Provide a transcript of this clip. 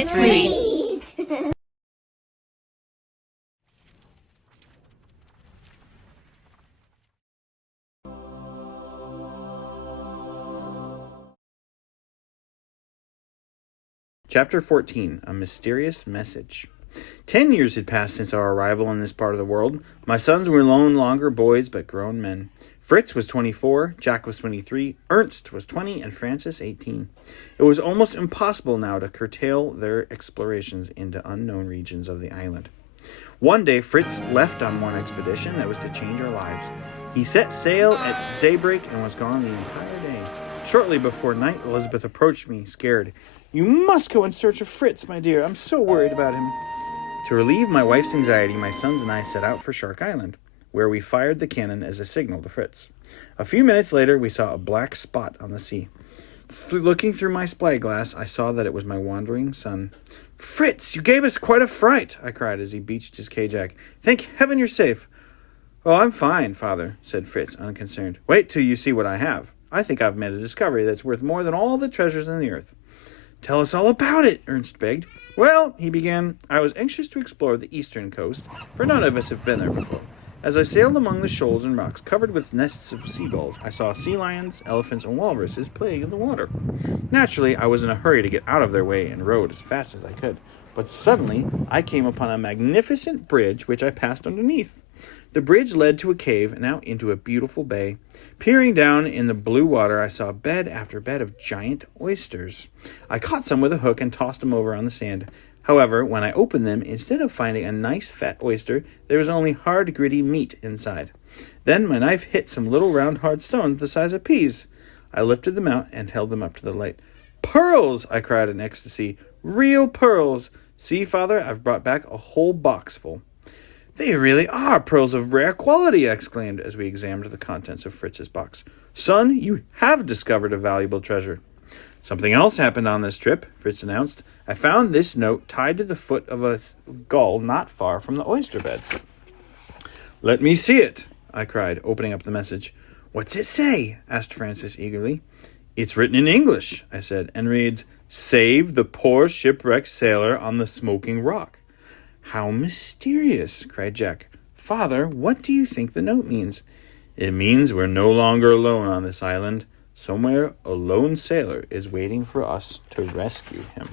Let's read. Chapter 14, A Mysterious Message. 10 years had passed since our arrival in this part of the world. My sons were no longer boys, but grown men. Fritz was 24, Jack was 23, Ernst was 20, and Francis 18. It was almost impossible now to curtail their explorations into unknown regions of the island. One day, Fritz left on one expedition that was to change our lives. He set sail at daybreak and was gone the entire day. Shortly before night, Elizabeth approached me, scared. "You must go in search of Fritz, my dear. I'm so worried about him." To relieve my wife's anxiety, my sons and I set out for Shark Island, where we fired the cannon as a signal to Fritz. A few minutes later, we saw a black spot on the sea. Looking through my spyglass, I saw that it was my wandering son. "Fritz, you gave us quite a fright," I cried as he beached his Kajak. "Thank heaven you're safe." "Oh, I'm fine, father," said Fritz, unconcerned. "Wait till you see what I have. I think I've made a discovery that's worth more than all the treasures in the earth." "Tell us all about it," Ernst begged. "Well," he began, "I was anxious to explore the eastern coast, for none of us have been there before. As I sailed among the shoals and rocks covered with nests of seagulls, I saw sea lions, elephants, and walruses playing in the water. Naturally, I was in a hurry to get out of their way and rowed as fast as I could. But suddenly, I came upon a magnificent bridge which I passed underneath. The bridge led to a cave and out into a beautiful bay. Peering down in the blue water, I saw bed after bed of giant oysters. I caught some with a hook and tossed them over on the sand. However, when I opened them, instead of finding a nice fat oyster, there was only hard, gritty meat inside. Then my knife hit some little round hard stones the size of peas. I lifted them out and held them up to the light. "Pearls!" I cried in ecstasy. "Real pearls! See, father, I've brought back a whole box full." "They really are pearls of rare quality," I exclaimed as we examined the contents of Fritz's box. "Son, you have discovered a valuable treasure." "Something else happened on this trip," Fritz announced. "I found this note tied to the foot of a gull not far from the oyster beds." "Let me see it," I cried, opening up the message. "What's it say?" asked Francis eagerly. "It's written in English," I said, and reads, "Save the poor shipwrecked sailor on the smoking rock." "How mysterious," cried Jack. "Father, what do you think the note means?" "It means we're no longer alone on this island. Somewhere a lone sailor is waiting for us to rescue him."